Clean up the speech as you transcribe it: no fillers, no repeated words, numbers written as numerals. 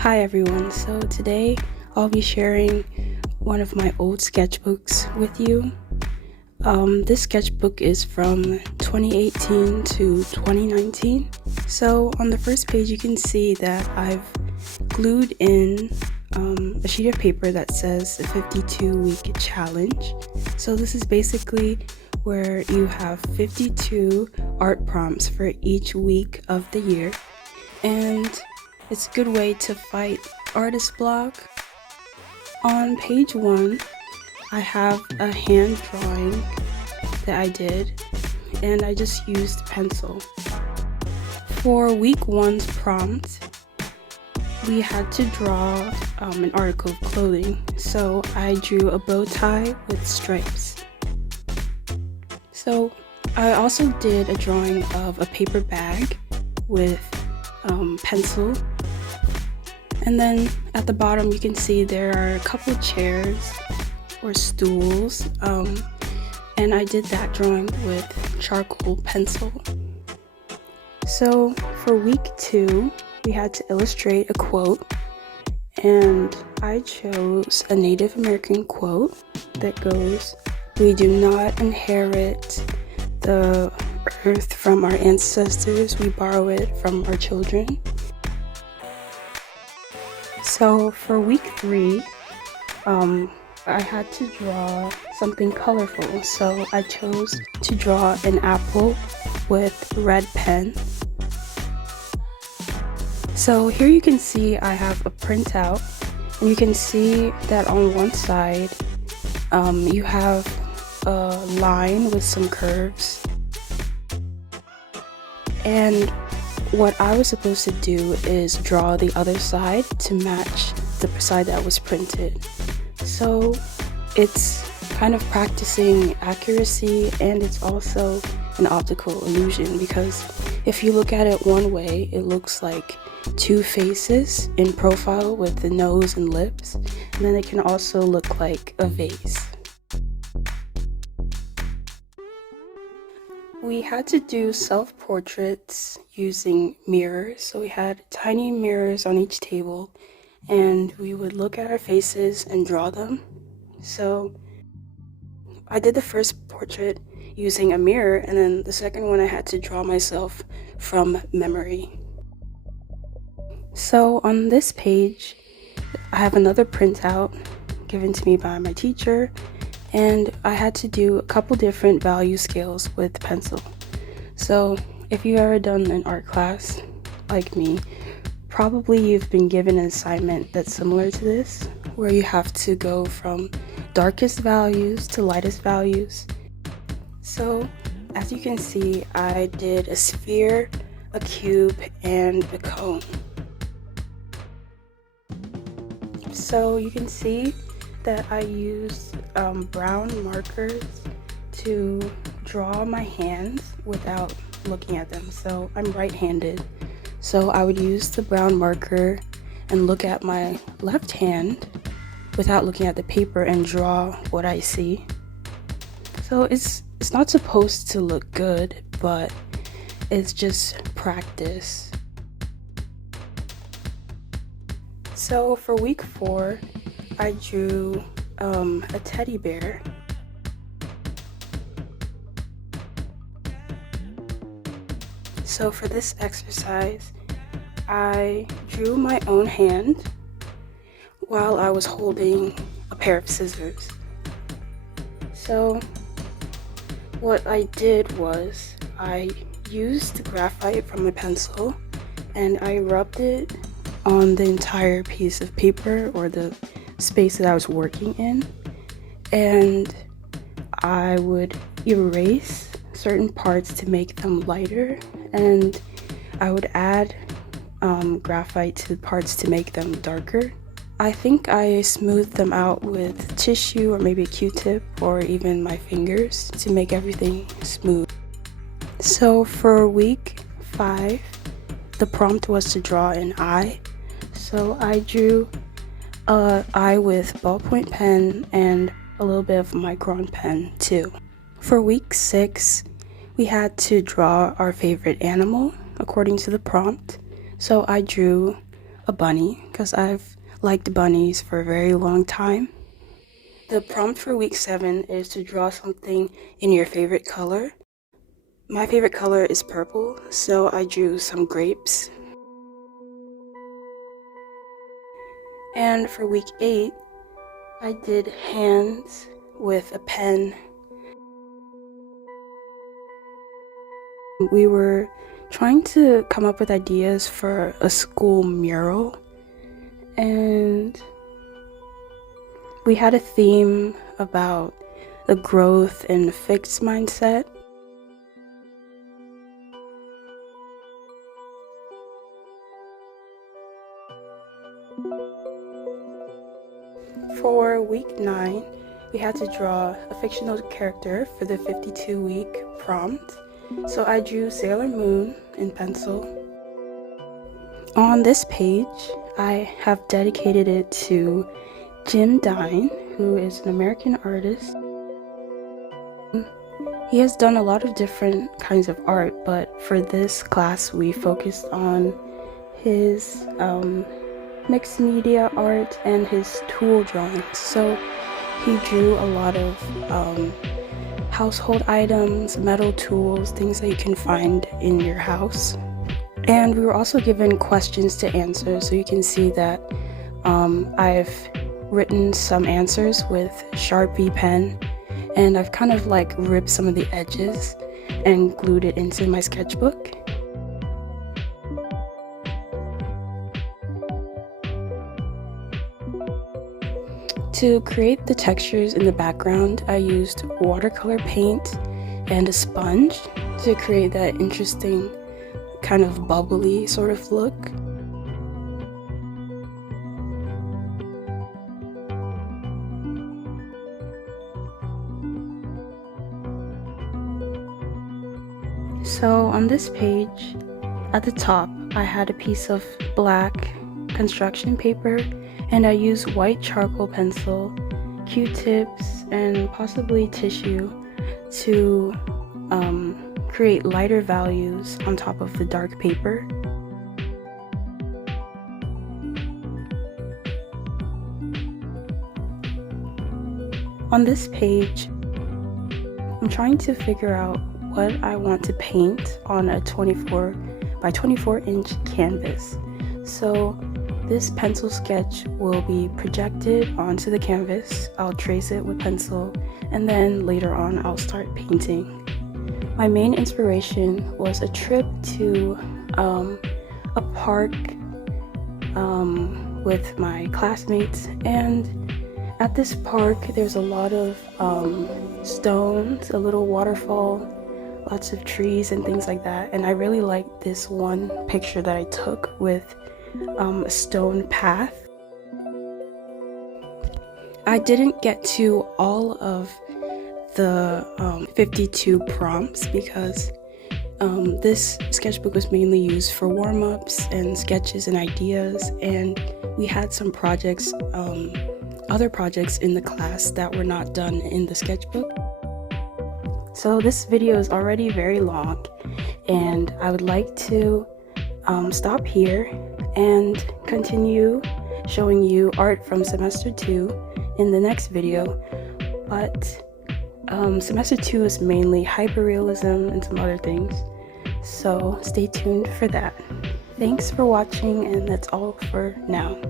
Hi everyone, so today I'll be sharing one of my old sketchbooks with you. This sketchbook is from 2018 to 2019. So on the first page you can see that I've glued in a sheet of paper that says the 52-week challenge. So this is basically where you have 52 art prompts for each week of the year, and it's a good way to fight artist block. On page 1, I have a hand drawing that I did, and I just used pencil. For week 1's prompt, we had to draw an article of clothing, so I drew a bow tie with stripes. So I also did a drawing of a paper bag with pencil. And then at the bottom you can see there are a couple chairs or stools, and I did that drawing with charcoal pencil. So for week 2 we had to illustrate a quote, and I chose a Native American quote that goes, "We do not inherit the earth from our ancestors, we borrow it from our children." So for week 3, I had to draw something colorful, so I chose to draw an apple with red pen. So here you can see I have a printout, and you can see that on one side you have a line with some curves, and what I was supposed to do is draw the other side to match the side that was printed. So it's kind of practicing accuracy, and it's also an optical illusion, because if you look at it one way, it looks like two faces in profile with the nose and lips, and then it can also look like a vase. We had to do self-portraits using mirrors, so we had tiny mirrors on each table, and we would look at our faces and draw them. So I did the first portrait using a mirror, and then the second one I had to draw myself from memory. So on this page, I have another printout given to me by my teacher, and I had to do a couple different value scales with pencil. So if you've ever done an art class like me, probably you've been given an assignment that's similar to this, where you have to go from darkest values to lightest values. So as you can see, I did a sphere, a cube, and a cone. So you can see that I used brown markers to draw my hands without looking at them. So I'm right-handed, so I would use the brown marker and look at my left hand without looking at the paper and draw what I see. So it's not supposed to look good, but it's just practice. So for week 4, I drew a teddy bear. So for this exercise, I drew my own hand while I was holding a pair of scissors. So what I did was I used graphite from my pencil, and I rubbed it on the entire piece of paper, or the space that I was working in, and I would erase certain parts to make them lighter, and I would add graphite to the parts to make them darker. I think I smoothed them out with tissue or maybe a Q-tip or even my fingers to make everything smooth. So for week 5, the prompt was to draw an eye. So I drew an eye with ballpoint pen and a little bit of micron pen too. For week 6, we had to draw our favorite animal according to the prompt. So I drew a bunny because I've liked bunnies for a very long time. The prompt for week 7 is to draw something in your favorite color. My favorite color is purple, so I drew some grapes. And for week 8, I did hands with a pen. We were trying to come up with ideas for a school mural, and we had a theme about the growth and fixed mindset. For week 9, we had to draw a fictional character for the 52-week prompt. So I drew Sailor Moon in pencil. On this page, I have dedicated it to Dine, who is an American artist. He has done a lot of different kinds of art, but for this class we focused on his mixed media art and his tool drawings. So he drew a lot of household items, metal tools, things that you can find in your house. And we were also given questions to answer, so you can see that I've written some answers with Sharpie pen, and I've kind of like ripped some of the edges and glued it into my sketchbook. To create the textures in the background, I used watercolor paint and a sponge to create that interesting kind of bubbly sort of look. So on this page, at the top, I had a piece of black construction paper, and I used white charcoal pencil, Q-tips, and possibly tissue to create lighter values on top of the dark paper. On this page, I'm trying to figure out what I want to paint on a 24 by 24 inch canvas. So this pencil sketch will be projected onto the canvas. I'll trace it with pencil, and then later on I'll start painting. My main inspiration was a trip to a park with my classmates, and at this park there's a lot of stones, a little waterfall, lots of trees and things like that, and I really liked this one picture that I took with a stone path. I didn't get to all of the 52 prompts because this sketchbook was mainly used for warm-ups and sketches and ideas, and we had some projects, other projects in the class that were not done in the sketchbook. So this video is already very long, and I would like to stop here and continue showing you art from semester 2 in the next video, but semester 2 is mainly hyperrealism and some other things, so stay tuned for that. Thanks for watching, and that's all for now.